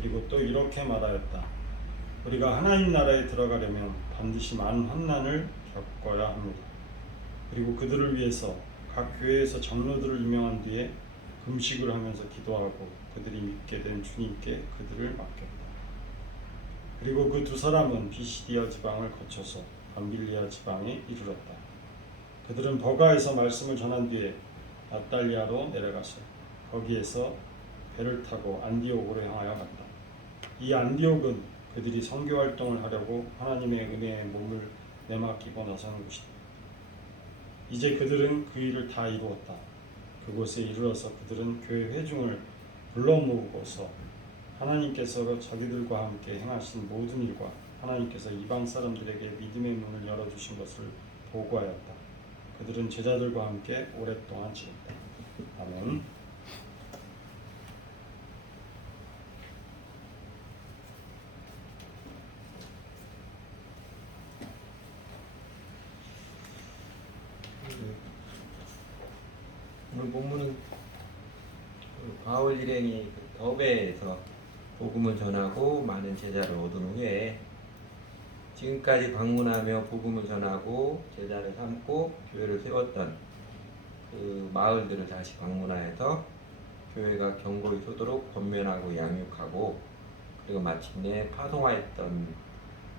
그리고 또 이렇게 말하였다. 우리가 하나님 나라에 들어가려면 반드시 많은 환난을 겪어야 합니다. 그리고 그들을 위해서 각 교회에서 장로들을 임명한 뒤에 금식을 하면서 기도하고 그들이 믿게 된 주님께 그들을 맡겼다. 그리고 그 두 사람은 비시디아 지방을 거쳐서 밤빌리아 지방에 이르렀다. 그들은 버가에서 말씀을 전한 뒤에 아달리아로 내려가서 거기에서 배를 타고 안디옥으로 향하여 갔다. 이 안디옥은 그들이 선교 활동을 하려고 하나님의 은혜에 몸을 내맡기고 나서는 곳이다. 이제 그들은 그 일을 다 이루었다. 그곳에 이르러서 그들은 교회 회중을 불러 모으고서 하나님께서 자기들과 함께 행하신 모든 일과 하나님께서 이방 사람들에게 믿음의 문을 열어주신 것을 보고하였다. 그들은 제자들과 함께 오랫동안 지냈다. 아멘. 오늘 본문은 바울 일행이 더베에서 복음을 전하고 많은 제자를 얻은 후에 지금까지 방문하며 복음을 전하고 제자를 삼고 교회를 세웠던 그 마을들을 다시 방문하여서 교회가 견고히 서도록 권면하고 양육하고 그리고 마침내 파송하였던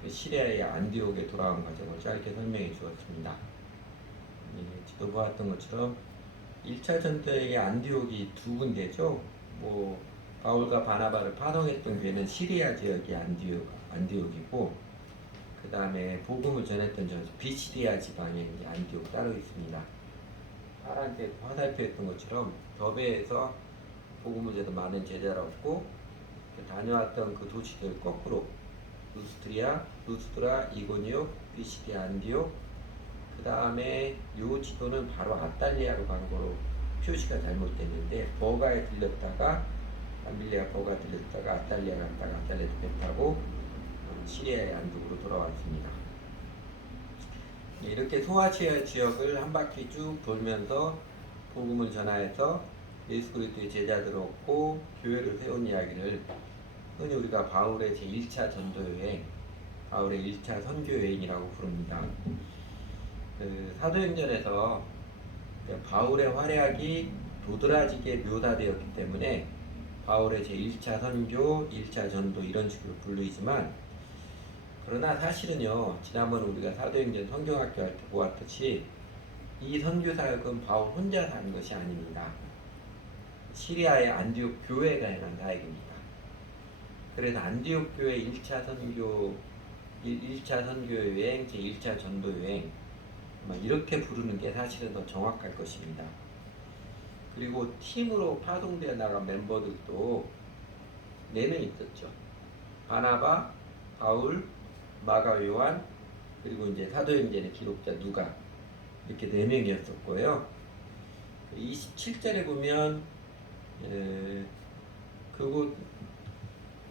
그 시리아의 안디옥에 돌아온 과정을 짧게 설명해 주었습니다. 지도 보았던 것처럼 1차 전도의 안디옥이 두 군데죠. 바울과 바나바를 파송했던 교회는 시리아 지역의 안디옥이고 그 다음에 복음을 전했던 비시디아 지방에 이제 안디옥 따로 있습니다. 파란색 화살표했던 것처럼 더베에서 복음을 전해 많은 제자를 얻고 다녀왔던 그 도시들 거꾸로 루스드라, 이고니옥, 비시디아, 안디옥 그 다음에 요 지도는 바로 아달리아로 간 거로 표시가 잘못됐는데 버가에 들렸다가 밤빌리아 버가 들렸다가 아달리아 갔다가 아달리아 배 타고 시리아의 안쪽으로 돌아왔습니다. 이렇게 소아시아 지역을 한 바퀴 쭉 돌면서 복음을 전하여서 예수 그리스도의 제자들을 얻고 교회를 세운 이야기를 흔히 우리가 바울의 제1차 전도여행, 바울의 1차 선교여행이라고 부릅니다. 사도행전에서 바울의 활약이 도드라지게 묘사되었기 때문에 바울의 제1차 선교, 1차 전도 이런 식으로 불리지만 그러나 사실은요, 지난번 우리가 사도행전 성경학교 할 때 보았듯이 이 선교 사역은 바울 혼자서 한 것이 아닙니다. 시리아의 안디옥 교회가 행한 사역입니다. 그래서 안디옥 교회 1차 선교 여행, 제1차 전도 여행 이렇게 부르는 게 사실은 더 정확할 것입니다. 그리고 팀으로 파송되어 나간 멤버들도 4명 있었죠. 바나바, 바울, 마가 요한, 그리고 이제 사도행전의 기록자 누가 이렇게 4명이었었고요. 27절에 보면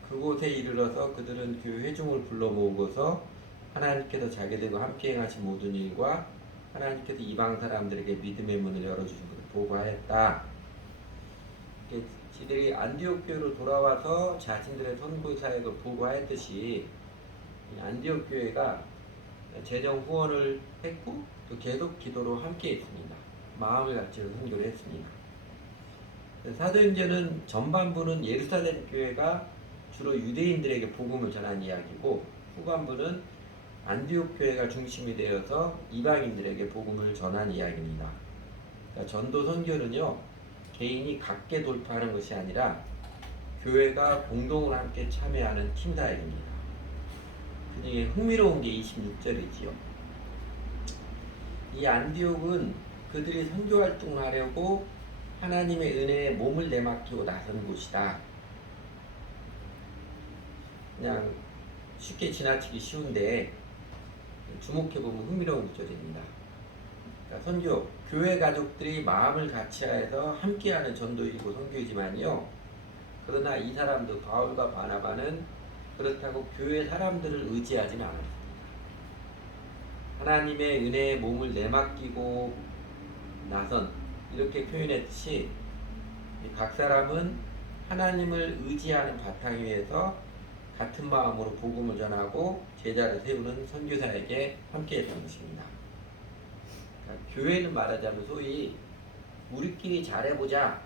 그곳에 이르러서 그들은 교회 회중을 불러 모으고서 하나님께서 자기들과 함께 행하신 모든 일과 하나님께서 이방 사람들에게 믿음의 문을 열어주신 것을 보고하였다. 지들이 안디옥 교회로 돌아와서 자신들의 선교 사역을 보고하였듯이 안디옥 교회가 재정 후원을 했고 또 계속 기도로 함께 했습니다. 마음을 같이 선교를 했습니다. 사도행전은 전반부는 예루살렘 교회가 주로 유대인들에게 복음을 전한 이야기고 후반부는 안디옥 교회가 중심이 되어서 이방인들에게 복음을 전한 이야기입니다. 그러니까 전도 선교는요, 개인이 각계 돌파하는 것이 아니라 교회가 공동으로 함께 참여하는 팀 사역입니다. 그중에 흥미로운 게 26절이지요. 이 안디옥은 그들이 선교 활동을 하려고 하나님의 은혜에 몸을 내맡기고 나선 곳이다. 그냥 쉽게 지나치기 쉬운데 주목해보면 흥미로운 구절입니다. 그러니까 선교, 교회 가족들이 마음을 같이하여서 함께하는 전도이고 선교이지만요. 그러나 이 사람도 바울과 바나바는 그렇다고 교회 사람들을 의지하지는 않았습니다. 하나님의 은혜에 몸을 내맡기고 나선 이렇게 표현했듯이 각 사람은 하나님을 의지하는 바탕 위에서 같은 마음으로 복음을 전하고 제자를 세우는 선교사에게 함께했던 것입니다. 그러니까 교회는 말하자면 소위 우리끼리 잘해보자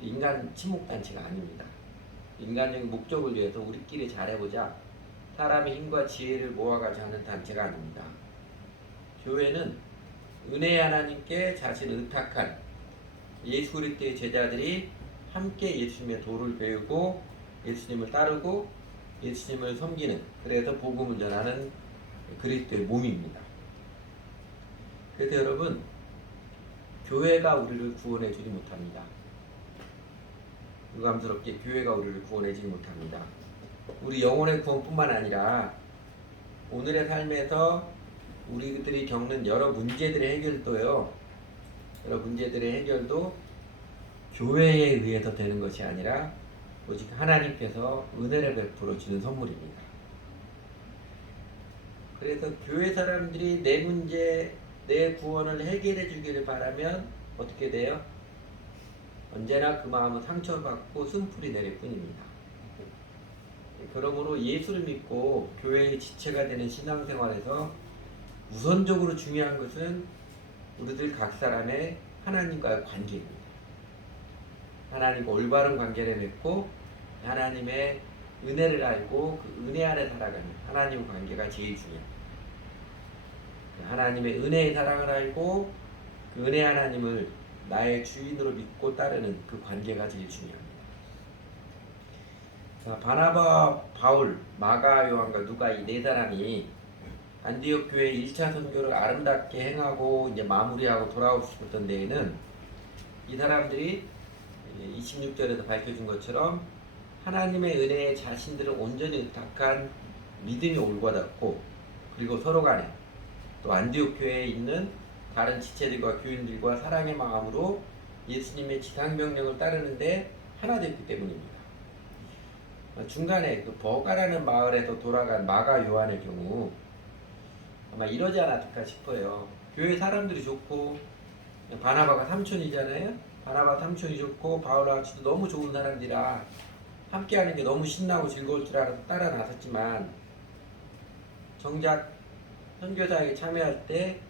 인간 친목단체가 아닙니다. 인간적인 목적을 위해서 우리끼리 잘해보자 사람의 힘과 지혜를 모아가지고 하는 단체가 아닙니다. 교회는 은혜의 하나님께 자신을 의탁한 예수 그리스도의 제자들이 함께 예수님의 도를 배우고 예수님을 따르고 예수님을 섬기는, 그래서 복음을 전하는 그리스도의 몸입니다. 그래서 여러분, 교회가 우리를 구원해 주지 못합니다. 유감스럽게 교회가 우리를 구원해 주지 못합니다. 우리 영혼의 구원뿐만 아니라 오늘의 삶에서 우리들이 겪는 여러 문제들의 해결도요, 여러 문제들의 해결도 교회에 의해서 되는 것이 아니라 오직 하나님께서 은혜를 베풀어 주는 선물입니다. 그래서 교회 사람들이 내 문제, 내 구원을 해결해 주기를 바라면 어떻게 돼요? 언제나 그 마음은 상처받고 쓴풀이 내릴 뿐입니다. 그러므로 예수를 믿고 교회의 지체가 되는 신앙생활에서 우선적으로 중요한 것은 우리들 각 사람의 하나님과의 관계입니다. 하나님과 올바른 관계를 맺고 하나님의 은혜를 알고 그 은혜 안에 살아가는 하나님 관계가 제일 중요합니다. 하나님의 은혜의 사랑을 알고 그 은혜 하나님을 나의 주인으로 믿고 따르는 그 관계가 제일 중요합니다. 자, 바나바, 바울, 마가, 요한과 누가 이 네 사람이 안디옥 교회 1차 선교를 아름답게 행하고 이제 마무리하고 돌아오고 싶었던 데에는 이 사람들이 26절에서 밝혀준 것처럼 하나님의 은혜에 자신들을 온전히 의탁한 믿음이 올바랐고, 그리고 서로 간에 또 안디옥 교회에 있는 다른 지체들과 교인들과 사랑의 마음으로 예수님의 지상명령을 따르는데 하나 됐기 때문입니다. 중간에 그 버가라는 마을에서 돌아간 마가 요한의 경우 아마 이러지 않았을까 싶어요. 교회 사람들이 좋고 바나바가 삼촌이잖아요. 바나바 삼촌이 좋고 바울과 같이도 너무 좋은 사람들이라 함께하는 게 너무 신나고 즐거울 줄 알아서 따라 나섰지만 정작 선교사에게 참여할 때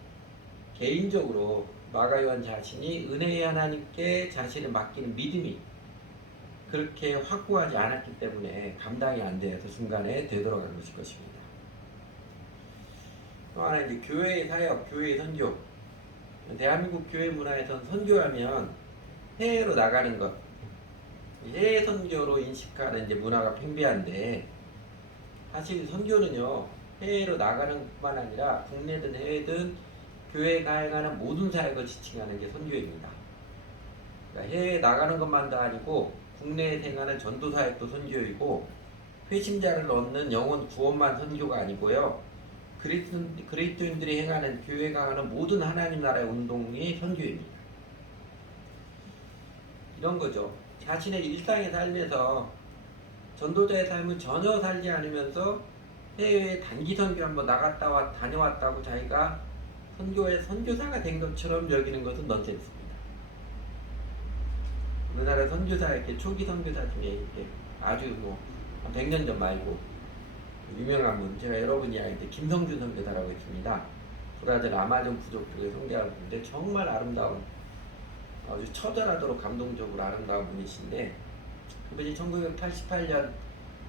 개인적으로 마가 요한 자신이 은혜의 하나님께 자신을 맡기는 믿음이 그렇게 확고하지 않았기 때문에 감당이 안 돼서 중간에 되돌아간 것일 것입니다. 또 하나 이제 교회의 사역, 교회의 선교. 대한민국 교회 문화에선 선교하면 해외로 나가는 것, 해외 선교로 인식하는 이제 문화가 팽배한데, 사실 선교는요 해외로 나가는 것뿐만 아니라 국내든 해외든 교회가 행하는 모든 사역을 지칭하는 게 선교입니다. 그러니까 해외에 나가는 것만도 아니고 국내에 행하는 전도 사역도 선교이고, 회심자를 얻는 영혼 구원만 선교가 아니고요, 그리스도인들이 행하는 교회가 하는 모든 하나님 나라의 운동이 선교입니다. 이런 거죠. 자신의 일상의 삶에서 전도자의 삶을 전혀 살지 않으면서 해외에 단기 선교 한번 다녀왔다고 자기가 선교의 선교사가 된 것처럼 여기는 것은 넌센스입니다. 우리나라 선교사 이렇게 초기 선교사 중에 이렇게 아주 뭐 100년 전 말고 유명한 분, 제가 여러분 이야기할 때 김성준 선교사라고 있습니다. 브라질 아마존 부족들을 선교하고 있는데 정말 아름다운, 아주 처절하도록 감동적으로 아름다운 분이신데, 그분이 1988년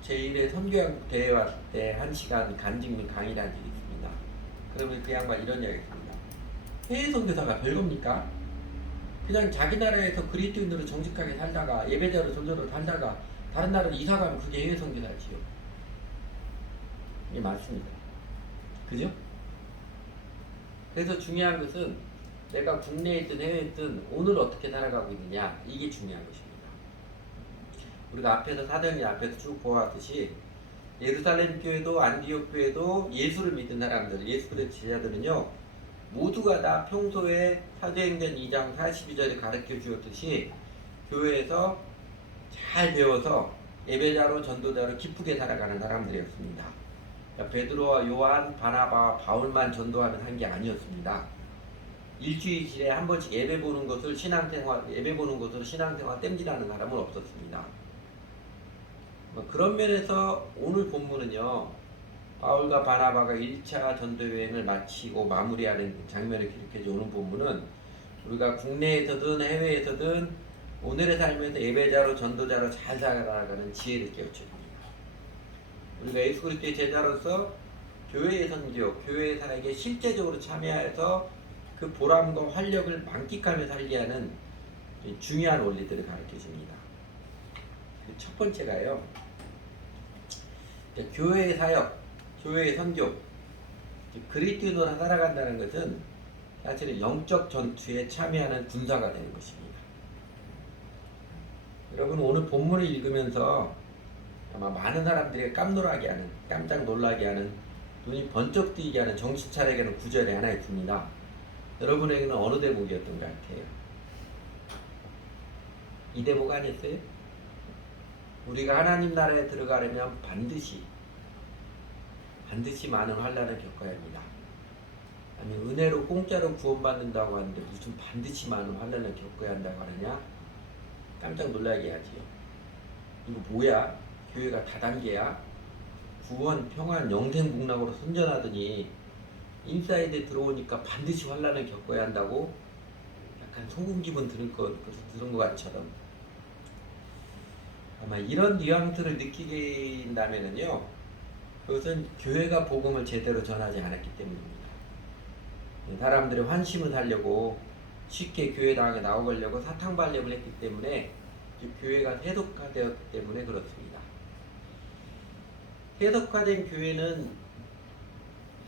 제1회 선교한국 대회 왔을 때 1시간 간증 및 강의를 한 적이 있습니다. 그러면 그 양반 이런 이야기 했습니다. 해외 선교사가 별겁니까? 그냥 자기 나라에서 그리스도인으로 정직하게 살다가 예배자로 전도로 살다가 다른 나라로 이사가면 그게 해외 선교사지요. 이게 맞습니다. 그죠? 그래서 중요한 것은 내가 국내에 있든 해외에 있든 오늘 어떻게 살아가고 있느냐, 이게 중요한 것입니다. 우리가 앞에서 사도행전 앞에서 쭉 보았듯이 예루살렘 교회도 안디옥 교회도 예수를 믿은 사람들, 예수 그리스도의 제자들은요 모두가 다 평소에 사도행전 2장 42절에 가르쳐 주었듯이 교회에서 잘 배워서 예배자로 전도자로 기쁘게 살아가는 사람들이었습니다. 베드로와 요한, 바나바와 바울만 전도하는 한 게 아니었습니다. 일주일에 한 번씩 예배 보는 것을 신앙생활 땜질하는 사람은 없었습니다. 뭐 그런 면에서 오늘 본문은요, 바울과 바나바가 1차 전도 여행을 마치고 마무리하는 장면을 기록해줘 오는 본문은 우리가 국내에서든 해외에서든 오늘의 삶에서 예배자로 전도자로 잘 살아가는 지혜를 깨우쳐줍니다. 우리가 예수 그리스도의 제자로서 교회의 선교, 교회 사역에 실제적으로 참여해서 그 보람과 활력을 만끽하며 살게 하는 중요한 원리들을 가르쳐줍니다. 첫 번째가요, 교회의 사역, 교회의 선교, 그리스도인으로 살아간다는 것은 사실은 영적 전투에 참여하는 군사가 되는 것입니다. 여러분 오늘 본문을 읽으면서 아마 많은 사람들이 깜짝 놀라게 하는, 눈이 번쩍 뜨이게 하는, 정신 차리게 하는 구절이 하나 있습니다. 여러분에게는 어느 대목이었던 것 같아요? 이 대목 아니었어요? 우리가 하나님 나라에 들어가려면 반드시 많은 환난을 겪어야 합니다. 아니 은혜로 공짜로 구원받는다고 하는데 무슨 반드시 많은 환난을 겪어야 한다고 하느냐? 깜짝 놀라게 하지요. 이거 뭐야? 교회가 다단계야? 구원, 평안, 영생복락으로 선전하더니 인사이드에 들어오니까 반드시 환난을 겪어야 한다고? 약간 송군 기분 들은 것 같처럼. 아마 이런 뉘앙스를 느끼긴다면은요, 그것은 교회가 복음을 제대로 전하지 않았기 때문입니다. 사람들의 환심을 사려고 쉽게 교회당에 나오려고 사탕발령을 했기 때문에 교회가 세속화되었기 때문에 그렇습니다. 세속화된 교회는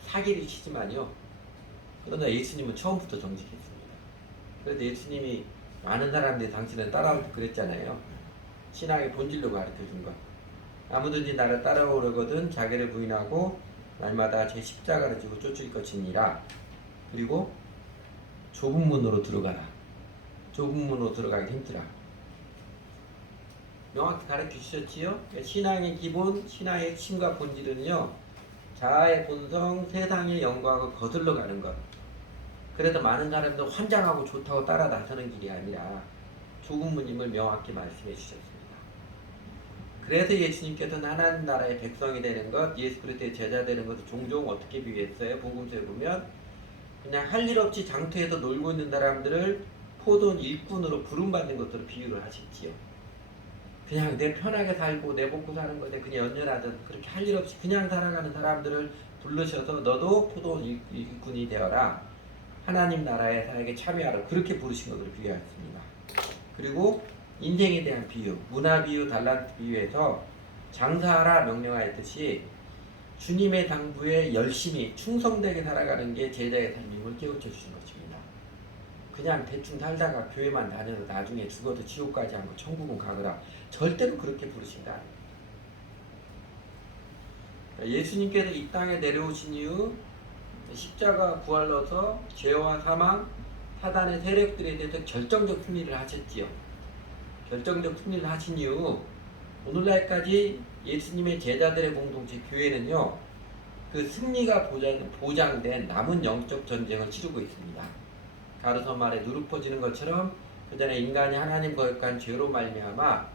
사기를 치지만요, 그러나 예수님은 처음부터 정직했습니다. 그래서 예수님이 많은 사람들이 당신은 따라올 때 그랬잖아요. 신앙의 본질로 가르쳐준 것. 아무든지 나를 따라오려거든 자기를 부인하고 날마다 제 십자가를 지고 쫓을 것이니라. 그리고 좁은 문으로 들어가라. 좁은 문으로 들어가기 힘들어. 명확히 가르쳐 주셨지요? 신앙의 기본, 신앙의 핵심과 본질은요, 자아의 본성, 세상의 영광을 거슬러 가는 것. 그래서 많은 사람들 환장하고 좋다고 따라 나서는 길이 아니라 좁은 문임을 명확히 말씀해 주셨습니다. 그래서 예수님께서는 하나님 나라의 백성이 되는 것, 예수 그리스도의 제자 되는 것을 종종 어떻게 비유했어요? 복음서에 보면 그냥 할 일 없이 장터에서 놀고 있는 사람들을 포도원 일꾼으로 부름받는 것으로 비유를 하셨지요. 그냥 내 편하게 살고 내 먹고 사는 것에 그냥 연연하던, 그렇게 할 일 없이 그냥 살아가는 사람들을 부르셔서 너도 포도원 일꾼이 되어라, 하나님 나라의 사역에 참여하라, 그렇게 부르신 것으로 비유했습니다. 그리고 인생에 대한 비유, 문화 비유, 달란트 비유에서 장사하라 명령하였듯이 주님의 당부에 열심히 충성되게 살아가는 게 제자의 삶임을 깨우쳐 주신 것입니다. 그냥 대충 살다가 교회만 다녀서 나중에 죽어도 지옥까지 않고 천국은 가거라, 절대로 그렇게 부르신 거 아니에요. 예수님께서 이 땅에 내려오신 이후 십자가 부활로서 죄와 사망, 사단의 세력들에 대해서 결정적 승리를 하셨지요. 결정적 승리를 하신 이후 오늘날까지 예수님의 제자들의 공동체 교회는요, 그 승리가 보장된 남은 영적 전쟁을 치르고 있습니다. 가르쳐 말에 누룩 퍼지는 것처럼 그 전에 인간이 하나님 거역한 죄로 말미암아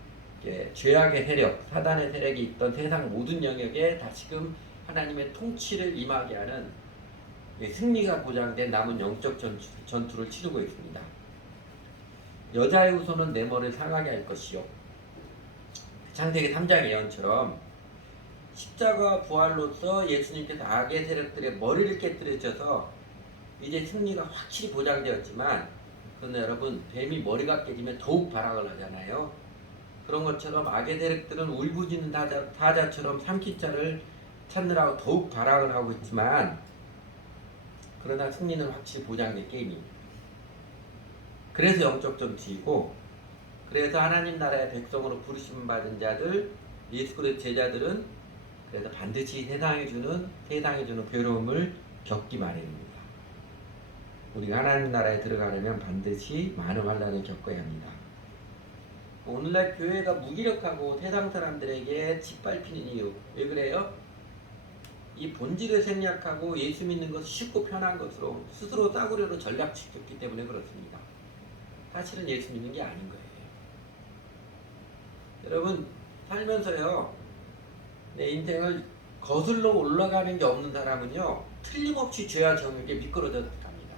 죄악의 세력, 사단의 세력이 있던 세상 모든 영역에 다시금 하나님의 통치를 임하게 하는 승리가 보장된 남은 영적 전투를 치르고 있습니다. 여자의 후손은 내 머리를 상하게 할 것이요. 창세기 3장 예언처럼 십자가 부활로서 예수님께서 악의 세력들의 머리를 깨뜨려져서 이제 승리가 확실히 보장되었지만, 그런데 여러분, 뱀이 머리가 깨지면 더욱 발악을 하잖아요. 그런 것처럼 악의 세력들은 울부짖는 사자처럼 삼키자를 찾느라고 더욱 발악을 하고 있지만, 그러나 승리는 확실히 보장된 게임입니다. 그래서 영적 전투이고, 그래서 하나님 나라의 백성으로 부르심 받은 자들, 예수 그리스도 제자들은 그래서 반드시 세상이 주는 괴로움을 겪기 마련입니다. 우리가 하나님 나라에 들어가려면 반드시 많은 환난을 겪어야 합니다. 오늘날 교회가 무기력하고 세상 사람들에게 짓밟히는 이유, 왜 그래요? 이 본질을 생략하고 예수 믿는 것을 쉽고 편한 것으로 스스로 싸구려로 전략시켰기 때문에 그렇습니다. 사실은 예수 믿는 게 아닌 거예요. 여러분, 살면서요, 내 인생을 거슬러 올라가는 게 없는 사람은요, 틀림없이 죄와 정욕에 미끄러져 갑니다.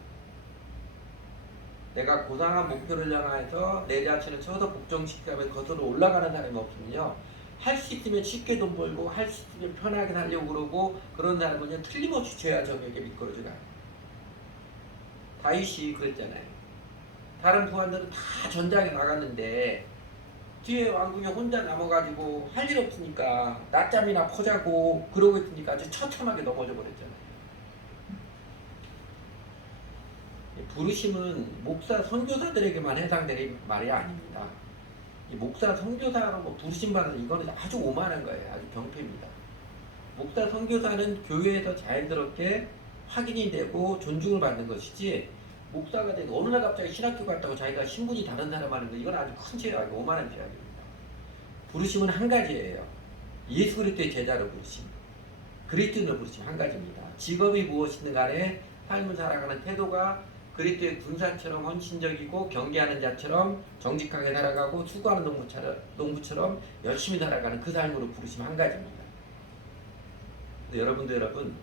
내가 고상한 목표를 향해서 내 자신을 쳐서 복종시키면 거슬러 올라가는 사람이 없으면요, 할 수 있으면 쉽게 돈 벌고 할 수 있으면 편하게 살려고 그러고 그런 사람은요, 틀림없이 죄와 정욕에 미끄러져 가요. 다윗이 그랬잖아요. 다른 부하들은 다 전장에 나갔는데 뒤에 왕궁에 혼자 남아가지고 할 일 없으니까 낮잠이나 퍼자고 그러고 있으니까 아주 처참하게 넘어져 버렸잖아요. 부르심은 목사 선교사들에게만 해당되는 말이 아닙니다. 이 목사 선교사로 뭐 부르심 받는 이거는 아주 오만한 거예요. 아주 병폐입니다. 목사 선교사는 교회에서 자연스럽게 확인이 되고 존중을 받는 것이지, 목사가 되고 어느 날 갑자기 신학교 갔다고 자기가 신분이 다른 사람 하는 거, 이건 아주 큰 죄악이고 오만한 죄악입니다. 부르심은 한 가지예요. 예수 그리스도의 제자로 부르심, 그리스도인으로 부르심 한 가지입니다. 직업이 무엇이든 간에 삶을 살아가는 태도가 그리스도의 군사처럼 헌신적이고 경계하는 자처럼 정직하게 살아가고 수고하는 농부처럼 열심히 살아가는 그 삶으로 부르심 한 가지입니다. 여러분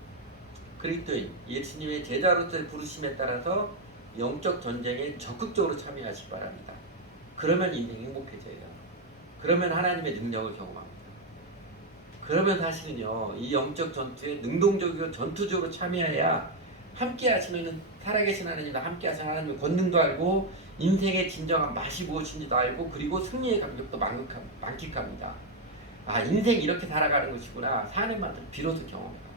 그리스도인 예수님의 제자로서의 부르심에 따라서 영적 전쟁에 적극적으로 참여하시기 바랍니다. 그러면 인생이 행복해져요. 그러면 하나님의 능력을 경험합니다. 그러면 사실은요, 이 영적 전투에 능동적이고 전투적으로 참여해야 함께 하시는 살아계신 하나님과 함께 하시는 하나님의 권능도 알고 인생의 진정한 맛이 무엇인지도 알고, 그리고 승리의 감격도 만끽합니다. 아, 인생 이렇게 살아가는 것이구나. 사는 맛을 비로소 경험합니다.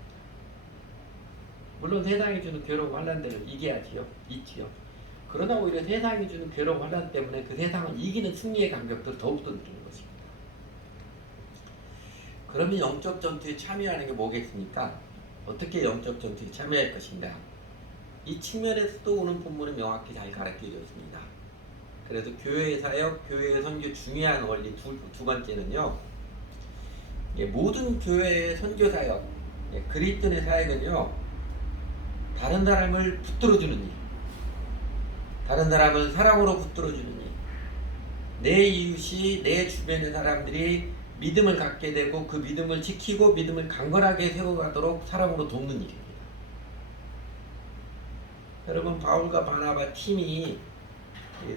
물론 세상이 주는 괴로움 환난들을 이겨야지요, 있지요. 그러나 오히려 세상이 주는 괴로움 환난 때문에 그 세상을 이기는 승리의 감격들을 더욱더 느끼는 것입니다. 그러면 영적 전투에 참여하는 게 뭐겠습니까? 어떻게 영적 전투에 참여할 것인가? 이 측면에서도 오는 본문은 명확히 잘 가르쳐줬습니다. 그래서 교회의 사역, 교회의 선교 중요한 원리 두 번째는요, 모든 교회의 선교 사역, 그리스도인의 사역은요, 다른 사람을 붙들어주는 일, 다른 사람을 사랑으로 붙들어주는 일, 내 이웃이, 내 주변의 사람들이 믿음을 갖게 되고 그 믿음을 지키고 믿음을 강건하게 세워가도록 사랑으로 돕는 일입니다. 여러분, 바울과 바나바 팀이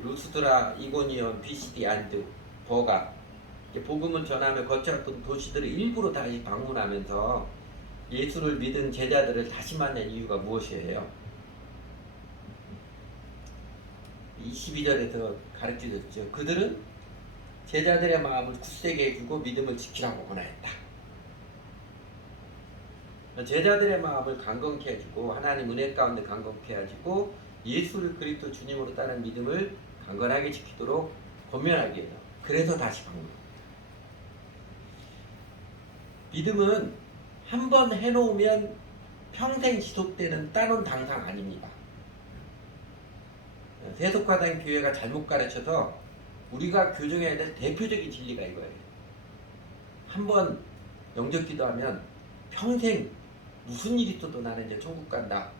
루스드라, 이고니온, 비시디, 안드, 버가 복음을 전하며 거쳐왔던 도시들을 일부러 다시 방문하면서 예수를 믿은 제자들을 다시 만난 이유가 무엇이에요? 22절에서 가르쳐줬죠. 그들은 제자들의 마음을 굳세게 해주고 믿음을 지키라고 권하였다. 제자들의 마음을 강건케 해주고 하나님 은혜 가운데 강건케 해주고 예수를 그리스도 주님으로 따른 믿음을 강건하게 지키도록 권면하기 위해서, 그래서 다시 방문합니다. 믿음은 한번 해놓으면 평생 지속되는 따놓은 당상 아닙니다. 세속화된 교회가 잘못 가르쳐서 우리가 교정해야 될 대표적인 진리가 이거예요. 한번 영접 기도하면 평생 무슨 일이 있어도 나는 이제 천국 간다,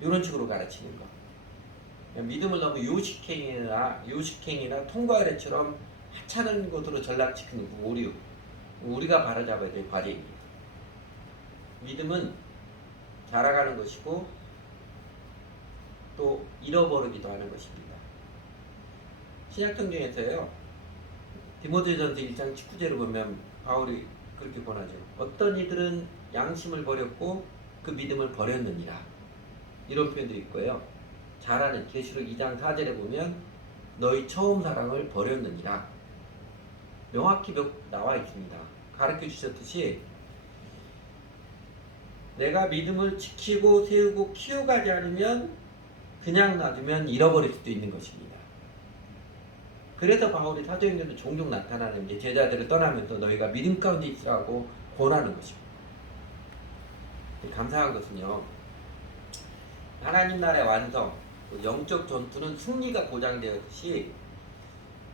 이런 식으로 가르치는 거. 믿음을 너무 요식행위나 통과의례처럼 하찮은 것으로 전락시키는 그 오류, 우리가 바로잡아야 될 과제입니다. 믿음은 자라가는 것이고 또 잃어버리기도 하는 것입니다. 신약성경에서요, 디모데전서 1장 19절을 보면 바울이 그렇게 권하죠. 어떤 이들은 양심을 버렸고 그 믿음을 버렸느니라, 이런 표현도 있고요. 잘하는 계시록 2장 4절에 보면 너희 처음 사랑을 버렸느니라, 명확히 나와 있습니다. 가르쳐 주셨듯이 내가 믿음을 지키고 세우고 키워가지 않으면 그냥 놔두면 잃어버릴 수도 있는 것입니다. 그래서 바울이 사도행전에 종종 나타나는 게 제자들을 떠나면서 너희가 믿음 가운데 있으라고 권하는 것입니다. 감사한 것은요, 하나님 나라의 완성, 영적 전투는 승리가 보장되었듯이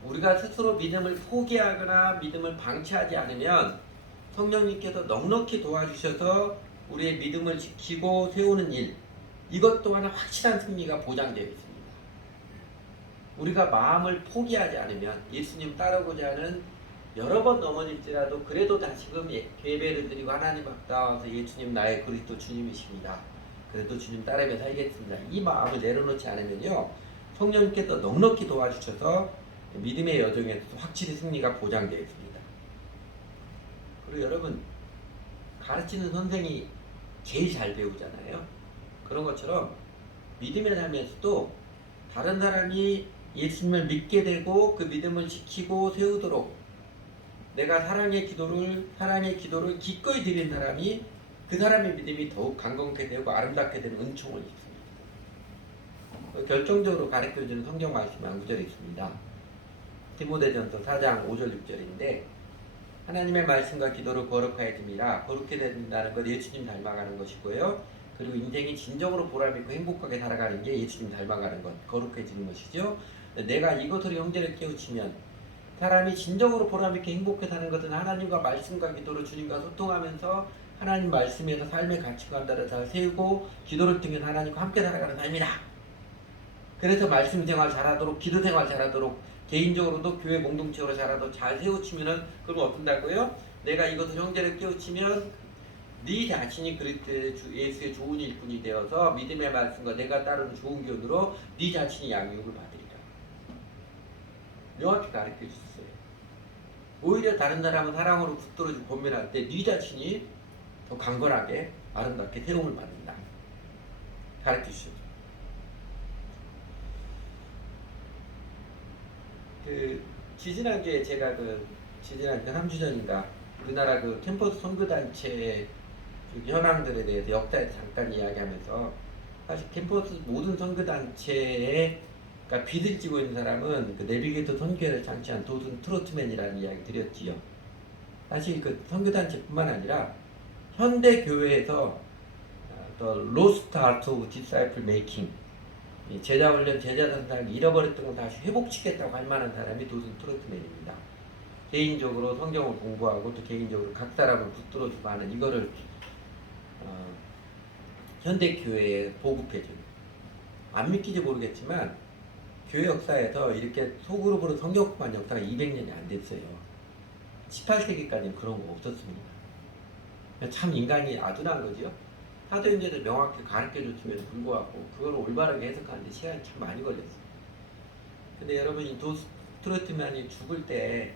우리가 스스로 믿음을 포기하거나 믿음을 방치하지 않으면 성령님께서 넉넉히 도와주셔서 우리의 믿음을 지키고 세우는 일, 이것 또한 확실한 승리가 보장되어 있습니다. 우리가 마음을 포기하지 않으면, 예수님 따르고자 하는 여러 번 넘어질지라도 그래도 다시금 예배를 드리고 하나님 앞에 나와서 예수님 나의 그리스도 주님이십니다. 그래도 주님 따르며 살겠습니다. 이 마음을 내려놓지 않으면요, 성령님께서 넉넉히 도와주셔서 믿음의 여정에서 확실히 승리가 보장되어 있습니다. 그리고 여러분, 가르치는 선생이 제일 잘 배우잖아요. 그런 것처럼 믿음의 삶에서도 다른 사람이 예수님을 믿게 되고 그 믿음을 지키고 세우도록 내가 사랑의 기도를 기꺼이 드린 사람이 그 사람의 믿음이 더욱 강건케 되고 아름답게 되는 은총을 입습니다. 결정적으로 가르쳐주는 성경 말씀이 한 구절이 있습니다. 디모데전서 4장 5절 6절인데, 하나님의 말씀과 기도를 거룩하게 듭니다. 거룩해 된다는 것 예수님 닮아가는 것이고요. 그리고 인생이 진정으로 보람있고 행복하게 살아가는 게 예수님 닮아가는 것, 거룩해지는 것이죠. 내가 이것으로 형제를 깨우치면 사람이 진정으로 보람있게 행복해 사는 것은 하나님과 말씀과 기도로 주님과 소통하면서 하나님 말씀에서 삶의 가치관들을 잘 세우고 기도를 통해 하나님과 함께 살아가는 삶이다. 그래서 말씀 생활 잘하도록, 기도 생활 잘하도록, 개인적으로도 교회 공동체로 잘하도록 잘 세우치면은 그럼 어떤다고요? 내가 이것을 형제를 깨우치면 네 자신이 그리스도 예수의 좋은 일꾼이 되어서 믿음의 말씀과 내가 따르는 좋은 교훈으로 네 자신이 양육을 받으리라. 명확히 가르쳐 주셨어요. 오히려 다른 사람은 사랑으로 붙들어주고 권면할 때 네 자신이 더 강건하게 아름답게 세움을 받는다. 가르쳐 주셨어요. 지지난주에 제가 지지난주 3주 전인가 우리나라 캠퍼스 선교단체 현황들에 대해서 역사에 잠깐 이야기하면서, 사실 캠퍼스 모든 선교단체에 빚을 지고 있는 사람은 내비게이터 선교회를 창시한 도슨 트로트맨이라는 이야기 드렸지요. 사실 선교단체뿐만 아니라 현대 교회에서 The Lost Art of Disciple Making, 제자 훈련, 제자 선사를 잃어버렸던 걸 다시 회복시켰다고 할 만한 사람이 도슨 트로트맨입니다. 개인적으로 성경을 공부하고 또 개인적으로 각 사람을 붙들어주고 하는 이거를 현대 교회에 보급해준, 안 믿기지 모르겠지만 교회 역사에서 이렇게 소그룹으로 성경 공부한 역사가 200년이 안 됐어요. 18세기까지는 그런 거 없었습니다. 참 인간이 아둔한 거지요. 사도행전을 명확히 가르쳐줬음에도 불구하고 그걸 올바르게 해석하는데 시간이 참 많이 걸렸어요. 근데 여러분, 이 트로트만이 죽을 때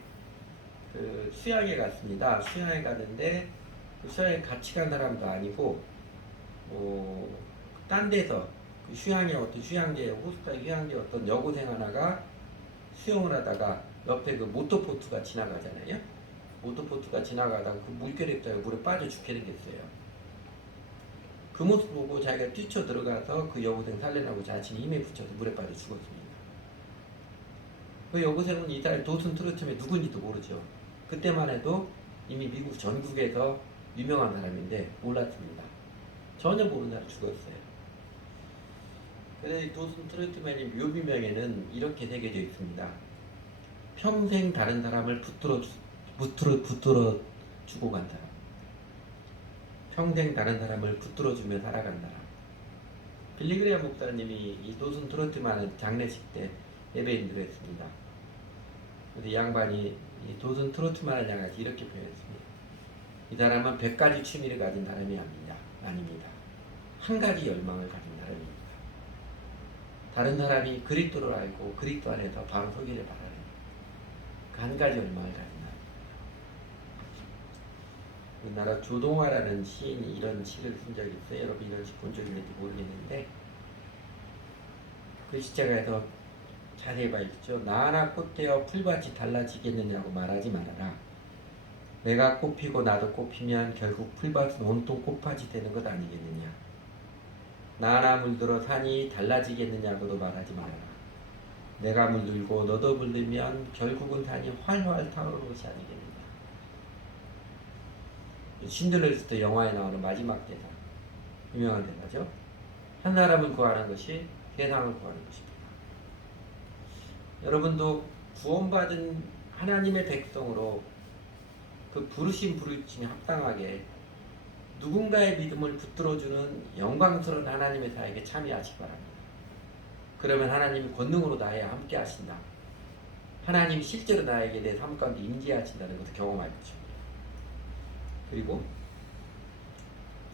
수양에 갔습니다. 수양에 갔는데 수양에 같이 간 사람도 아니고 딴 데서 휴양의 어떤 휴양지, 호스타 휴양지 어떤 여고생 하나가 수영을 하다가 옆에 모터보트가 지나가잖아요. 모터보트가 지나가다가 물결에 있다가 물에 빠져 죽게 생겼어요. 그 모습 보고 자기가 뛰쳐 들어가서 그 여고생 살려내고 자신이 힘에 붙여서 물에 빠져 죽었습니다. 그 여고생은 이 사람이 도슨 트로트맨 누군지도 모르죠. 그때만 해도 이미 미국 전국에서 유명한 사람인데 몰랐습니다. 전혀 모르는 사람 죽었어요. 그래서 이 도슨 트로트맨의 묘비명에는 이렇게 새겨져 있습니다. 평생 다른 사람을 붙들어 주고 간 사람. 평생 다른 사람을 붙들어주며 살아간 사람. 빌리그레암 목사님이 이 도슨 트로트만의 장례식 때 예배인들을 했습니다. 그래서 이 양반이 이 도슨 트로트만을 향해서 이렇게 표현했습니다. 이 사람은 100가지 취미를 가진 사람이 아닙니다. 한 가지 열망을 가진 사람입니다. 다른 사람이 그리스도를 알고 그리스도 안에서 바로 서기를 바라는 한 가지 열망을 가진 사람. 우리나라 조동화라는 시인이 이런 시를 쓴 적이 있어요. 여러분 이런 시 본 적이 있는지 모르겠는데, 그 시체가에서 자세히 봐있죠. 나 하나 꽃되어 풀밭이 달라지겠느냐고 말하지 말아라. 내가 꽃피고 나도 꽃피면 결국 풀밭은 온통 꽃밭이 되는 것 아니겠느냐. 나 하나 물들어 산이 달라지겠느냐고도 말하지 말아라. 내가 물들고 너도 물들면 결국은 산이 활활 타오르는 것이 아니겠느냐. 신들레스트 영화에 나오는 마지막 대사, 유명한 대사죠. 한 사람을 구하는 것이 세상을 구하는 것입니다. 여러분도 구원받은 하나님의 백성으로 그 부르심에 합당하게 누군가의 믿음을 붙들어주는 영광스러운 하나님의 사역에 참여하시기 바랍니다. 그러면 하나님이 권능으로 나에 함께 하신다. 하나님이 실제로 나에게 내 삶 가운데 임재하신다는 것을 경험할 것입니다. 그리고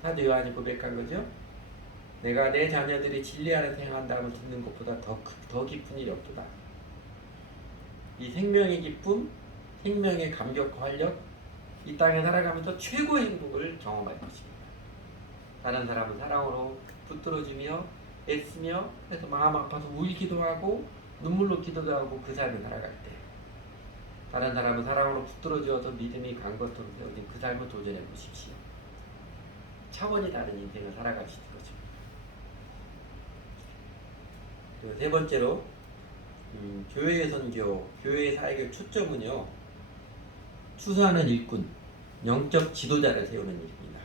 사도 요한이 고백한 거죠. 내가 내 자녀들이 진리 안에서 행한다함을 듣는 것보다 더 깊은 일이 없도다. 이 생명의 기쁨, 생명의 감격과 활력, 이 땅에 살아가면서 최고의 행복을 경험할 것입니다. 다른 사람을 사랑으로 붙들어주며 애쓰며 그래서 마음 아파서 울기도 하고 눈물로 기도도 하고 그 삶을 살아갈 때 다른 사람을 사랑으로 붙들어주어서 믿음이 강건토록 세워진 그 삶을 도전해 보십시오. 차원이 다른 인생을 살아가시는 거죠. 그리고 세 번째로 교회의 선교, 교회의 사역의 초점은요. 추수하는 일꾼, 영적 지도자를 세우는 일입니다.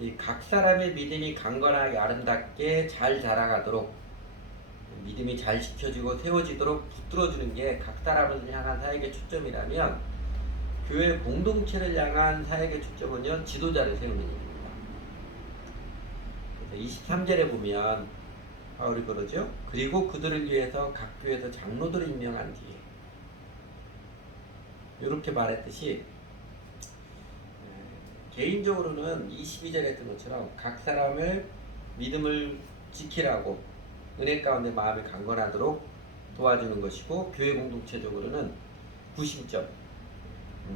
이 각 사람의 믿음이 강건하게 아름답게 잘 자라가도록 믿음이 잘 지켜지고 세워지도록 붙들어주는 게 각 사람을 향한 사역의 초점이라면 교회 공동체를 향한 사역의 초점은요. 지도자를 세우는 일입니다. 그래서 23절에 보면 바울이 그러죠. 그리고 그들을 위해서 각 교회에서 장로들을 임명한 뒤에 이렇게 말했듯이 개인적으로는 22절에 했던 것처럼 각 사람을 믿음을 지키라고 은혜 가운데 마음이 강건하도록 도와주는 것이고 교회 공동체적으로는 구심점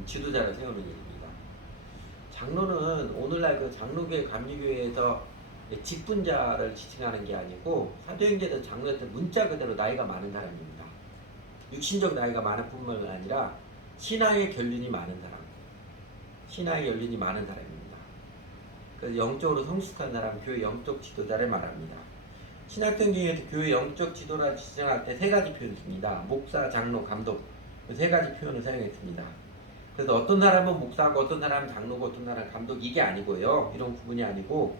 지도자를 세우는 일입니다. 장로는 오늘날 그 장로교회 감리교회에서 직분자를 지칭하는 게 아니고 사도행전에서 장로였던 문자 그대로 나이가 많은 사람입니다. 육신적 나이가 많은 뿐만 아니라 신앙의 결륜이 많은 사람, 신앙의 연륜이 많은 사람입니다. 그래서 영적으로 성숙한 사람, 교회 영적 지도자를 말합니다. 신학경 중에서 교회 영적 지도자를 지정할 때 세 가지 표현을 씁니다. 목사, 장로, 감독 그 세 가지 표현을 사용했습니다. 그래서 어떤 사람은 목사고 어떤 사람은 장로고 어떤 사람은 감독 이게 아니고요. 이런 구분이 아니고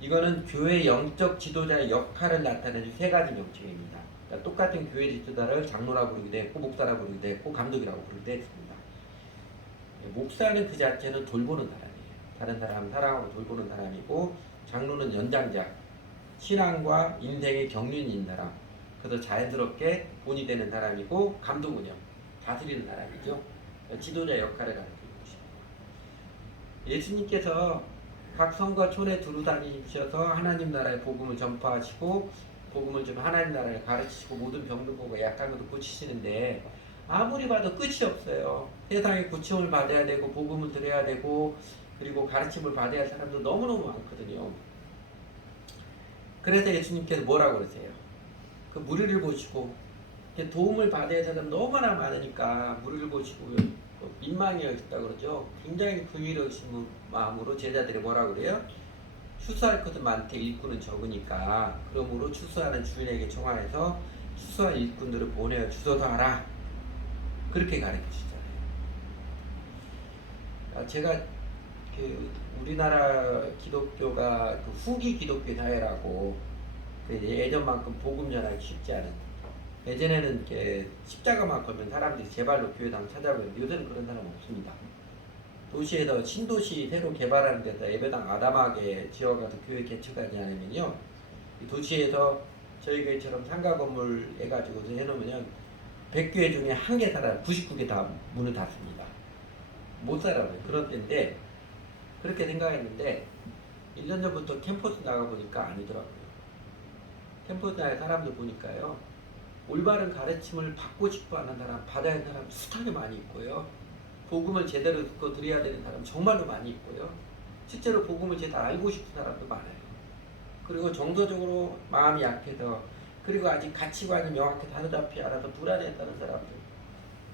이거는 교회 영적 지도자의 역할을 나타내는 세 가지 명칭입니다. 그러니까 똑같은 교회 지도자를 장로라고 부르기도 했고 목사라고 부르기도 했고 감독이라고 부르기도 했습니다. 목사는 그 자체는 돌보는 사람이에요. 다른 사람 사랑하고 돌보는 사람이고 장로는 연장자, 신앙과 인생의 경륜인 사람, 그래서 자연스럽게 본이 되는 사람이고 감독은요, 다스리는 사람이죠. 지도자 역할을 가르치는 것입니다. 예수님께서 각 성과 촌에 두루 다니셔서 하나님 나라의 복음을 전파하시고 복음을 좀 하나님 나라를 가르치시고 모든 병든 거고 약한 것도 고치시는데 아무리 봐도 끝이 없어요. 세상에 고침을 받아야 되고 복음을 들어야 되고 그리고 가르침을 받아야 할 사람도 너무너무 많거든요. 그래서 예수님께서 뭐라고 그러세요? 그 무리를 보시고 도움을 받아야 할 사람 너무나 많으니까 무리를 보시고 민망히 여기셨다고 그러죠. 굉장히 긍휼하신 마음으로 제자들이 뭐라고 그래요? 추수할 것은 많되 일꾼은 적으니까 그러므로 추수하는 주인에게 청하여서 추수할 일꾼들을 보내어 주소서 하라. 그렇게 가르쳐 주잖아요. 제가 그 우리나라 기독교가 그 후기 기독교 사회라고 예전만큼 복음 전하기 쉽지 않은 예전에는 이렇게 십자가만 걸면 사람들이 제발로 교회당 찾아오는데 요새는 그런 사람 없습니다. 도시에서 신도시 새로 개발하는 데서 예배당 아담하게 지어가서 교회 개척하지 않으면요 도시에서 저희 교회처럼 상가 건물 해가지고 해놓으면 100교회 중에 한 개 살아 99개 다 문을 닫습니다. 못 살아요. 그런 때인데 그렇게 생각했는데 1년 전부터 캠퍼스 나가보니까 아니더라고요. 캠퍼스 나에 사람들 보니까요 올바른 가르침을 받고 싶어하는 사람, 받아야 하는 사람 숱하게 많이 있고요. 복음을 제대로 듣고 드려야 되는 사람 정말로 많이 있고요. 실제로 복음을 제대로 알고 싶은 사람도 많아요. 그리고 정서적으로 마음이 약해서 그리고 아직 가치관이 명확히 다르다피 알아서 불안해했다는 사람들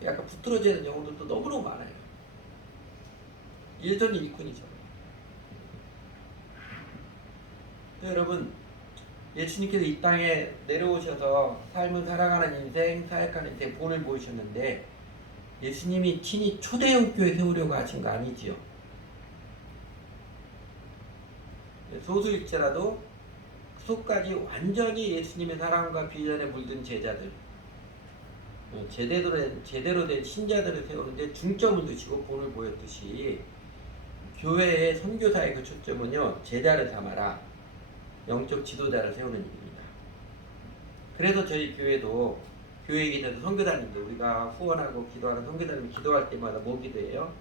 약간 붙들어지는 경우도 또 너무너무 많아요. 예전이 일꾼이죠. 여러분 예수님께서 이 땅에 내려오셔서 삶을 살아가는 인생, 사역하는 인생 본을 보이셨는데 예수님이 친히 초대형 교회 세우려고 하신 거 아니지요. 소수일지라도 속까지 완전히 예수님의 사랑과 비전에 물든 제자들, 제대로 된 신자들을 세우는데 중점을 두시고 본을 보였듯이 교회의 선교사의 그 초점은요 제자를 삼아라, 영적 지도자를 세우는 일입니다. 그래서 저희 교회도 교회 기도도 선교사님들 우리가 후원하고 기도하는 선교사님 기도할 때마다 뭐 기도해요?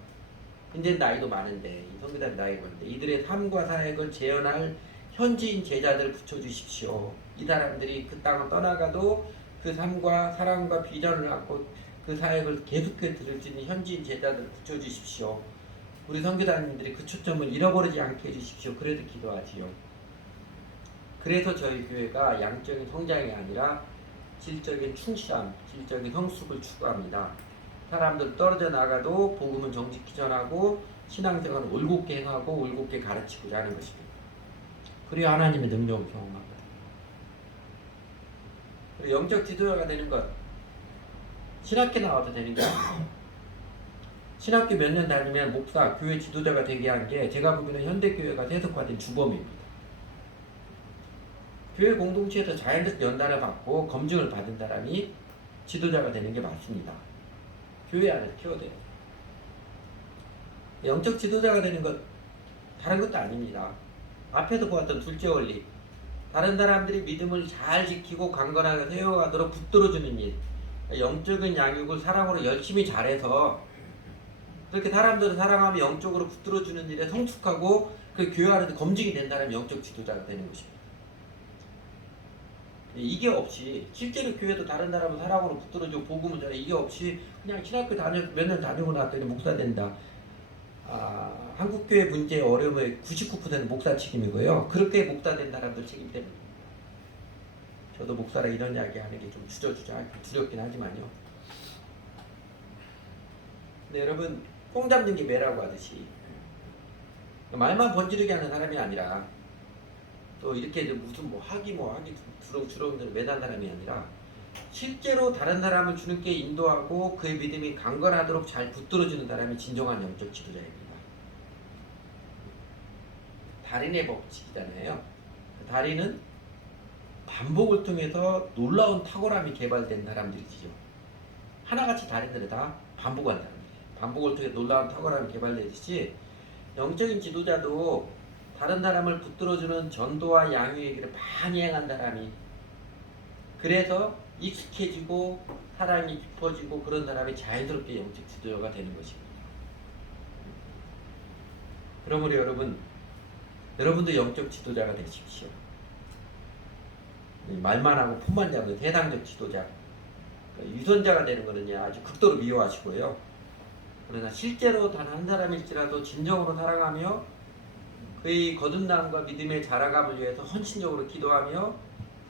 이제 나이도 많은데 이 선교사님 나이가 많은데 이들의 삶과 사역을 재현할 현지인 제자들을 붙여주십시오. 이 사람들이 그 땅을 떠나가도 그 삶과 사랑과 비전을 갖고 그 사역을 계속해 들을 수 있는 현지인 제자들을 붙여주십시오. 우리 선교사님들이 그 초점을 잃어버리지 않게 해주십시오. 그래도 기도하지요. 그래서 저희 교회가 양적인 성장이 아니라 질적인 충실함, 질적인 성숙을 추구합니다. 사람들 떨어져 나가도 복음은 정직히 전하고 신앙생활을 올곧게 행하고 올곧게 가르치고자 하는 것입니다. 그리고 하나님의 능력을 경험합니다. 그리고 영적 지도자가 되는 것, 신학교 나와도 되는 게 아니에요. 신학교 몇 년 다니면 목사, 교회 지도자가 되게 한 게 제가 보기에는 현대교회가 세속화된 주범입니다. 교회 공동체에서 자연적 연단을 받고 검증을 받은 사람이 지도자가 되는 게 맞습니다. 교회 안에서 키워돼요. 영적 지도자가 되는 것 다른 것도 아닙니다. 앞에서 보았던 둘째 원리, 다른 사람들이 믿음을 잘 지키고 강건하게 세워가도록 붙들어주는 일, 영적인 양육을 사랑으로 열심히 잘해서 그렇게 사람들을 사랑하며 영적으로 붙들어주는 일에 성숙하고 그 교회 안에서 검증이 된 사람이 영적 지도자가 되는 것입니다. 이게 없이 실제로 교회도 다른 사람을 사랑으로 붙들어주고 복음을 전해 이게 없이 그냥 신학교 몇 년 다니고 나왔더니 목사 된다. 한국교회 문제의 어려움의 99%는 목사 책임이고요. 그렇게 목사 된 사람들 책임 때문에 저도 목사라 이런 이야기 하는 게 좀 두렵긴 하지만요. 근데 여러분 뽕 잡는 게 매라고 하듯이 말만 번지르게 하는 사람이 아니라 또 이렇게 무슨 하기 주렁주렁 매단 사람이 아니라 실제로 다른 사람을 주님께 인도하고 그의 믿음이 강건하도록 잘 붙들어주는 사람이 진정한 영적 지도자입니다. 달인의 법칙이잖아요. 달인은 반복을 통해서 놀라운 탁월함이 개발된 사람들이죠. 하나같이 달인들은 다 반복한 사람들이에요. 반복을 통해 놀라운 탁월함이 개발되듯이 영적인 지도자도 다른 사람을 붙들어주는 전도와 양육의 길을 많이 행한 사람이 그래서 익숙해지고 사랑이 깊어지고 그런 사람이 자연스럽게 영적 지도자가 되는 것입니다. 그러므로 여러분도 영적 지도자가 되십시오. 말만 하고 폰만 잡는 세상적 지도자 유선자가 되는 것은 아주 극도로 미워하시고요. 그러나 실제로 단 한 사람일지라도 진정으로 사랑하며 그의 거듭남과 믿음의 자라감을 위해서 헌신적으로 기도하며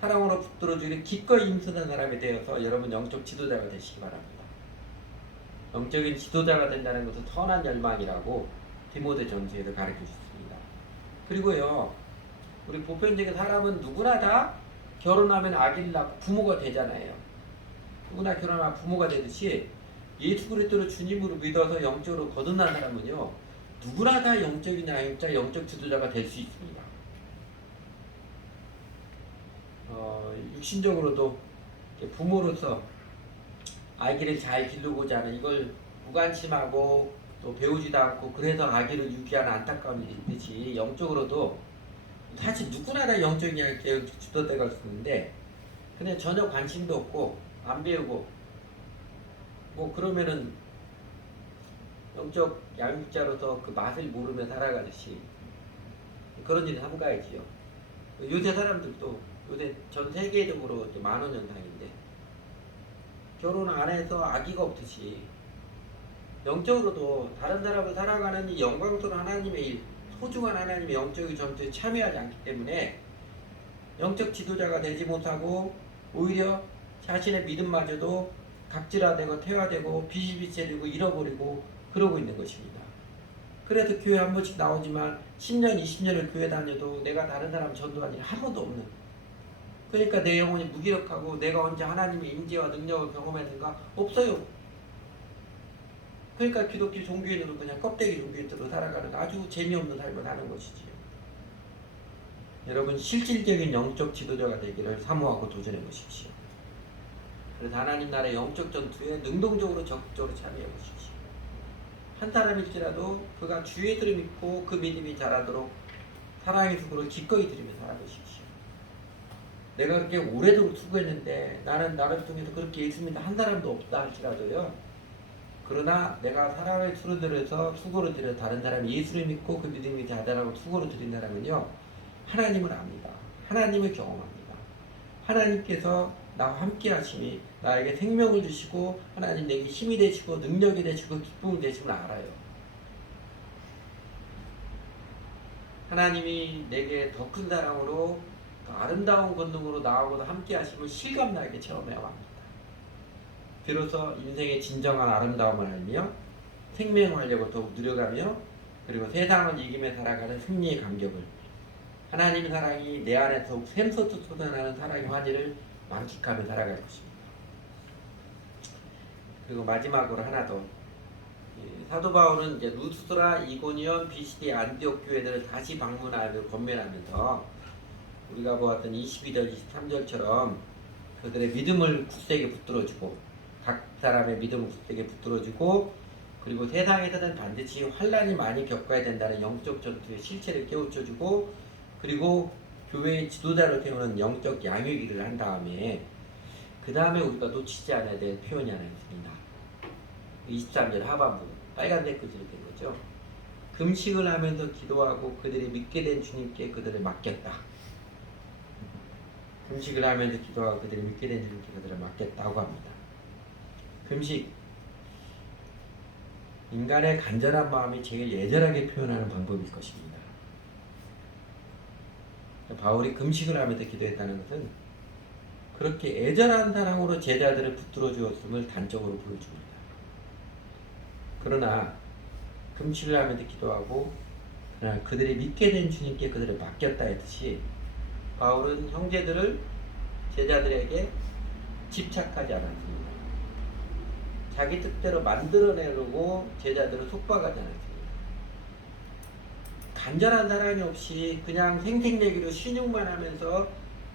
사랑으로 붙들어주기를 기꺼이 힘쓰는 사람이 되어서 여러분 영적 지도자가 되시기 바랍니다. 영적인 지도자가 된다는 것은 선한 열망이라고 디모데 전서에도 가르쳐 주셨습니다. 그리고요, 우리 보편적인 사람은 누구나 다 결혼하면 아기를 낳고 부모가 되잖아요. 누구나 결혼하면 부모가 되듯이 예수 그리스도를 주님으로 믿어서 영적으로 거듭난 사람은요, 누구나 다 영적인 양육자, 영적 지도자가 될 수 있습니다. 육신적으로도 부모로서 아기를 잘 기르고자 하는 이걸 무관심하고 또 배우지도 않고 그래서 아기를 유기하는 안타까운 일이 있듯이 영적으로도 사실 누구나 다 영적인 양육 지도자가 있는데 그냥 전혀 관심도 없고 안 배우고 그러면은 영적 양육자로서 그 맛을 모르며 살아가듯이 그런 일을 삼가야지요. 요새 사람들도 요새 전 세계적으로 만원 현상인데 결혼 안 해서 아기가 없듯이 영적으로도 다른 사람을 살아가는 이 영광스러운 하나님의 소중한 하나님의 영적인 전투에 참여하지 않기 때문에 영적 지도자가 되지 못하고 오히려 자신의 믿음마저도 각질화되고 퇴화되고 비실비실해지고 잃어버리고 그러고 있는 것입니다. 그래서 교회 한 번씩 나오지만 10년, 20년을 교회 다녀도 내가 다른 사람 전도한 일이 한 번도 없는, 그러니까 내 영혼이 무기력하고 내가 언제 하나님의 임재와 능력을 경험했는가? 없어요. 그러니까 기독교 종교인으로 그냥 껍데기 종교인으로 살아가는 아주 재미없는 삶을 사는 것이지요. 여러분 실질적인 영적 지도자가 되기를 사모하고 도전해 보십시오. 그래서 하나님 나라의 영적 전투에 능동적으로 적극적으로 참여해 보십시오. 한 사람일지라도 그가 주 예수를 믿고 그 믿음이 자라도록 사랑의 수고를 기꺼이 드리며 살아보십시오. 내가 그렇게 오래도록 수고했는데 나는 나를 통해서 그렇게 예수 믿는 한 사람도 없다 할지라도요. 그러나 내가 사랑을 수로들여서 수고를 들여 다른 사람이 예수를 믿고 그 믿음이 자잘하고 수고를 드린 사람은요. 하나님을 압니다. 하나님을 경험합니다. 하나님께서 나와 함께 하심이 나에게 생명을 주시고 하나님 내게 힘이 되시고 능력이 되시고 기쁨이 되심을 알아요. 하나님이 내게 더 큰 사랑으로 더 아름다운 권능으로 나하고도 함께 하심을 실감나게 체험해야 합니다. 비로소 인생의 진정한 아름다움을 알며 생명하려고 더욱 누려가며 그리고 세상을 이기며 살아가는 승리의 감격을 하나님의 사랑이 내 안에 더욱 샘솟듯 솟아나는 사랑의 화제를 만끽하며 살아갈 것입니다. 그리고 마지막으로 하나 더 사도 바울은 이제 루스드라, 이고니온, 비시디, 안디옥 교회들을 다시 방문하며 권면하면서 우리가 보았던 22절, 23절처럼 그들의 믿음을 굳세게 붙들어주고 각 사람의 믿음을 굳세게 붙들어주고 그리고 세상에서는 반드시 환난이 많이 겪어야 된다는 영적 전투의 실체를 깨우쳐주고 그리고 교회의 지도자로 세우는 영적 양육일을 한 다음에 그 다음에 우리가 놓치지 않아야 될 표현이 하나 있습니다. 23절 하반부 빨간 댓글이 된 거죠. 금식을 하면서 기도하고 그들이 믿게 된 주님께 그들을 맡겼다. 금식을 하면서 기도하고 그들이 믿게 된 주님께 그들을 맡겼다고 합니다. 금식 인간의 간절한 마음이 제일 애절하게 표현하는 방법일 것입니다. 바울이 금식을 하면서 기도했다는 것은 그렇게 애절한 사랑으로 제자들을 붙들어 주었음을 단적으로 보여줍니다. 그러나 금식을 하면서 기도하고 그러나 그들이 믿게 된 주님께 그들을 맡겼다 했듯이 바울은 형제들을 제자들에게 집착하지 않았습니다. 자기 뜻대로 만들어내려고 제자들을 속박하지 않았습니다. 간절한 사랑이 없이 그냥 생색내기로 신용만 하면서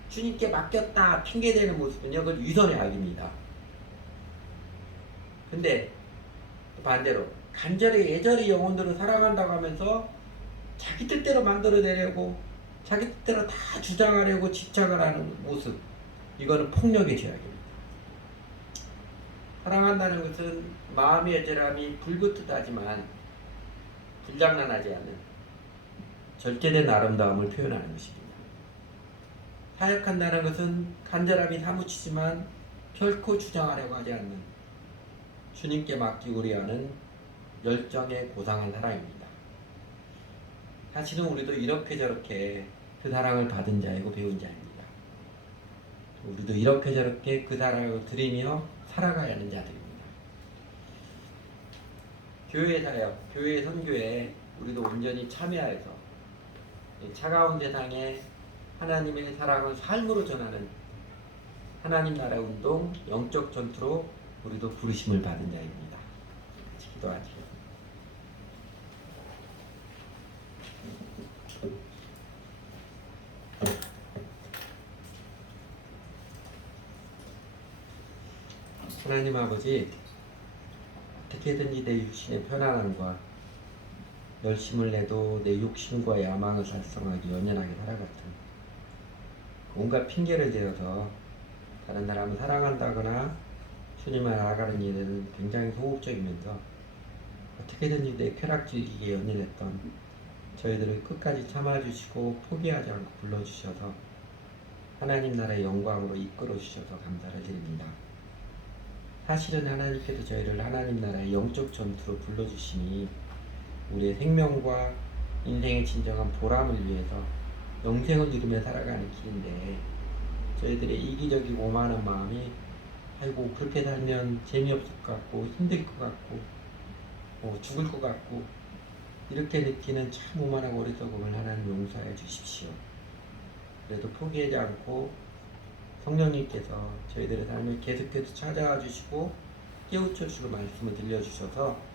주님께 맡겼다 핑계대는 모습은요, 그건 위선의 악입니다. 근데 반대로 간절히 애절히 영혼들을 사랑한다고 하면서 자기 뜻대로 만들어내려고 자기 뜻대로 다 주장하려고 집착을 하는 모습, 이거는 폭력의 죄악입니다. 사랑한다는 것은 마음의 애절함이 불붙듯하지만 불장난하지 않는 절제된 아름다움을 표현하는 것입니다. 사역한다는 것은 간절함이 사무치지만 결코 주장하려고 하지 않는 주님께 맡기고 하는 열정의 고상한 사랑입니다. 사실은 우리도 이렇게 저렇게 그 사랑을 받은 자이고 배운 자입니다. 우리도 이렇게 저렇게 그 사랑을 드리며 살아가야 하는 자들입니다. 교회 사역, 교회 선교에 우리도 온전히 참여해서 차가운 세상에 하나님의 사랑을 삶으로 전하는 하나님 나라 운동, 영적 전투로 우리도 부르심을 받은 자입니다. 같이 기도하죠. 하나님 아버지, 어떻게든지 내 육신의 편안함과 열심을 내도 내 욕심과 야망을 달성하기 연연하게 살아갔던 온갖 핑계를 대어서 다른 사람을 사랑한다거나 주님을 알아가는 일은 굉장히 소극적이면서 어떻게든지 내 쾌락주의에 연연했던 저희들을 끝까지 참아주시고 포기하지 않고 불러주셔서 하나님 나라의 영광으로 이끌어 주셔서 감사를 드립니다. 사실은 하나님께서 저희를 하나님 나라의 영적 전투로 불러주시니 우리의 생명과 인생의 진정한 보람을 위해서 영생을 누리며 살아가는 길인데 저희들의 이기적이고 오만한 마음이 아이고 그렇게 살면 재미없을 것 같고 힘들 것 같고 죽을 것 같고 이렇게 느끼는 참 오만하고 어리석음을 하나님 용서해 주십시오. 그래도 포기하지 않고 성령님께서 저희들의 삶을 계속해서 찾아와 주시고 깨우쳐 주시고 말씀을 들려주셔서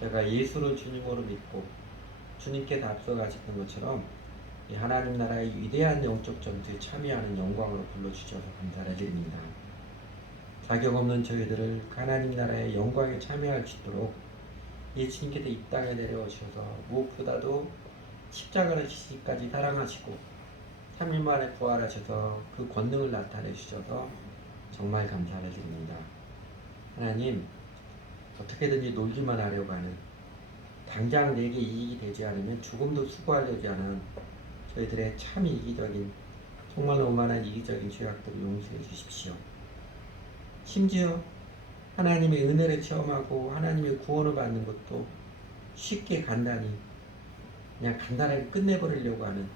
제가 예수를 주님으로 믿고 주님께서 앞서가시는 것처럼 이 하나님 나라의 위대한 영적 전투에 참여하는 영광으로 불러주셔서 감사를 드립니다. 자격 없는 저희들을 하나님 나라의 영광에 참여할 수 있도록 예수님께서 이 땅에 내려오셔서 무엇보다도 십자가를 지시기까지 사랑하시고 3일 만에 부활하셔서 그 권능을 나타내 주셔서 정말 감사를 드립니다. 하나님, 어떻게든지 놀기만 하려고 하는, 당장 내게 이익이 되지 않으면 죽음도 수고하려지 않은 저희들의 참 이기적인, 정말 오만한 이기적인 죄악들을 용서해 주십시오. 심지어 하나님의 은혜를 체험하고 하나님의 구원을 받는 것도 쉽게 간단히 그냥 간단하게 끝내버리려고 하는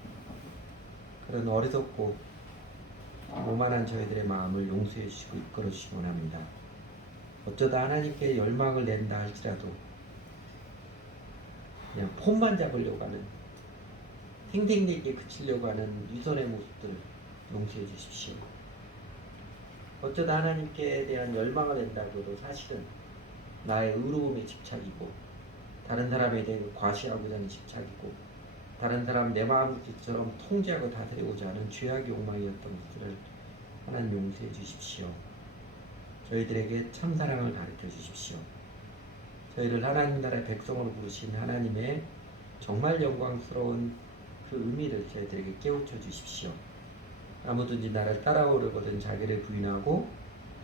그런 어리석고 오만한 저희들의 마음을 용서해 주시고 이끌어 주시기 원합니다. 어쩌다 하나님께 열망을 낸다 할지라도 그냥 폼만 잡으려고 하는, 생생내게 그치려고 하는 유선의 모습들을 용서해 주십시오. 어쩌다 하나님께 대한 열망을 낸다고도 사실은 나의 의로움에 집착이고, 다른 사람에 대해 과시하고자 하는 집착이고, 다른 사람 내 마음처럼 통제하고 다스리고자 하는 죄악의 욕망이었던 것들을 하나님 용서해 주십시오. 저희들에게 참사랑을 가르쳐 주십시오. 저희를 하나님 나라의 백성으로 부르신 하나님의 정말 영광스러운 그 의미를 저희들에게 깨우쳐 주십시오. 아무든지 나를 따라오려거든 자기를 부인하고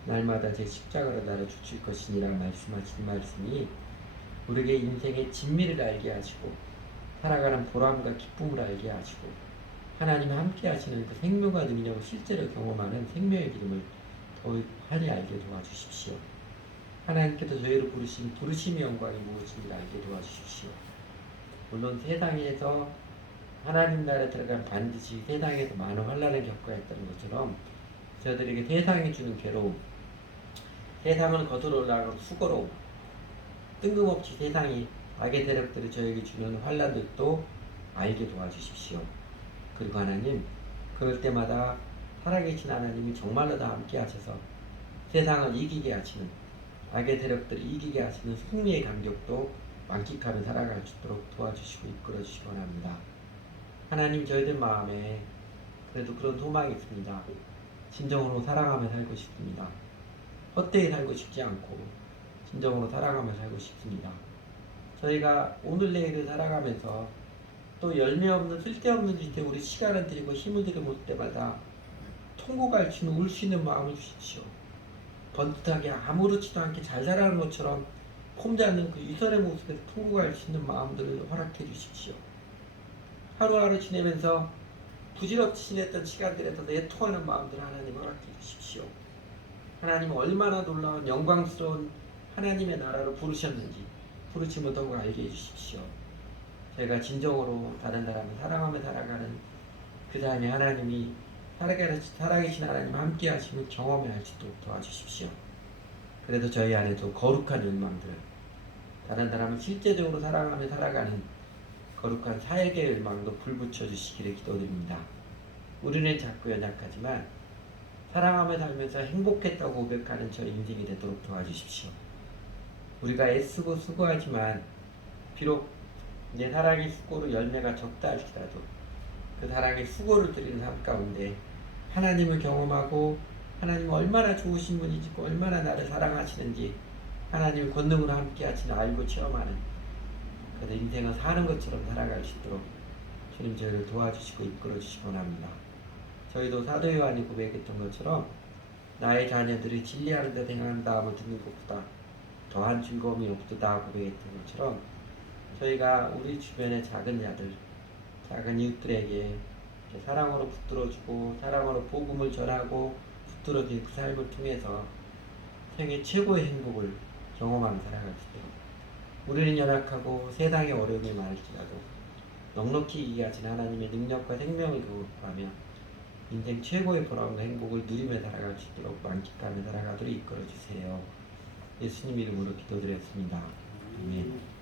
날마다 제 십자가를 나를 주칠 것이니라 말씀하신 말씀이 우리에게 인생의 진미를 알게 하시고 살아가는 보람과 기쁨을 알게 하시고 하나님이 함께 하시는 그 생명과 능력을 실제로 경험하는 생명의 기름을 더 환히 알게 도와주십시오. 하나님께서 저희를 부르신 부르심의 영광이 무엇인지 알게 도와주십시오. 물론 세상에서 하나님 나라에 들어가면 반드시 세상에서 많은 환난을 겪어야 했다는 것처럼 저희들에게 세상이 주는 괴로움, 세상을 거슬러 올라가는 수고로움, 뜬금없이 세상이 악의 세력들이 저에게 주는 환난들도 알게 도와주십시오. 그리고 하나님, 그럴 때마다 살아계신 하나님이 정말로 다 함께 하셔서 세상을 이기게 하시는, 악의 세력들을 이기게 하시는 승리의 감격도 만끽하며 살아갈 수 있도록 도와주시고 이끌어 주시기 원합니다. 하나님, 저희들 마음에 그래도 그런 소망이 있습니다. 진정으로 사랑하며 살고 싶습니다. 헛되이 살고 싶지 않고 진정으로 사랑하며 살고 싶습니다. 저희가 오늘 내일을 살아가면서 또 열매 없는 쓸데없는 짓에 우리 시간을 들이고 힘을 들이고 때마다 통곡 알치는 울 수 있는 마음을 주십시오. 번듯하게 아무렇지도 않게 잘 살아가는 것처럼 폼 잡는 그 유선의 모습에서 통곡할 수 있는 마음들을 허락해 주십시오. 하루하루 지내면서 부질없이 지냈던 시간들에서 내통하는 마음들 하나님 허락해 주십시오. 하나님 얼마나 놀라운 영광스러운 하나님의 나라로 부르셨는지 부르심을 더욱 알게 해주십시오. 제가 진정으로 다른 사람을 사랑하며 살아가는 그 삶에 하나님이 살아계신 하나님 함께 하심을 경험할 수 있도록 도와주십시오. 그래도 저희 안에도 거룩한 열망들, 다른 사람을 실제적으로 사랑하며 살아가는 거룩한 사역의 열망도 불붙여 주시기를 기도드립니다. 우리는 작고 연약하지만 사랑하며 살면서 행복했다고 고백하는 저희 인생이 되도록 도와주십시오. 우리가 애쓰고 수고하지만 비록 내 사랑의 수고로 열매가 적다 할지라도 그 사랑의 수고를 드리는 삶 가운데 하나님을 경험하고 하나님 얼마나 좋으신 분이지 얼마나 나를 사랑하시는지 하나님의 권능으로 함께 하시는 알고 체험하는 그래서 인생을 사는 것처럼 살아갈 수 있도록 주님 저희를 도와주시고 이끌어 주시기 원합니다. 저희도 사도 요한이 고백했던 것처럼 나의 자녀들이 진리하는 데 행한다함을 듣는 것보다 더한 즐거움이 없도다 고백했던 것처럼 저희가 우리 주변의 작은 자들, 작은 이웃들에게 사랑으로 붙들어주고 사랑으로 복음을 전하고 붙들어진 그 삶을 통해서 생애 최고의 행복을 경험하며 살아갈 수 있도록 우리는 연약하고 세상의 어려움이 많을지라도 넉넉히 이해하신 하나님의 능력과 생명을 경험하며 인생 최고의 보람과 행복을 누리며 살아갈 수 있도록 만끽하며 살아가도록 이끌어주세요. 예수님 이름으로 기도드렸습니다. 아멘.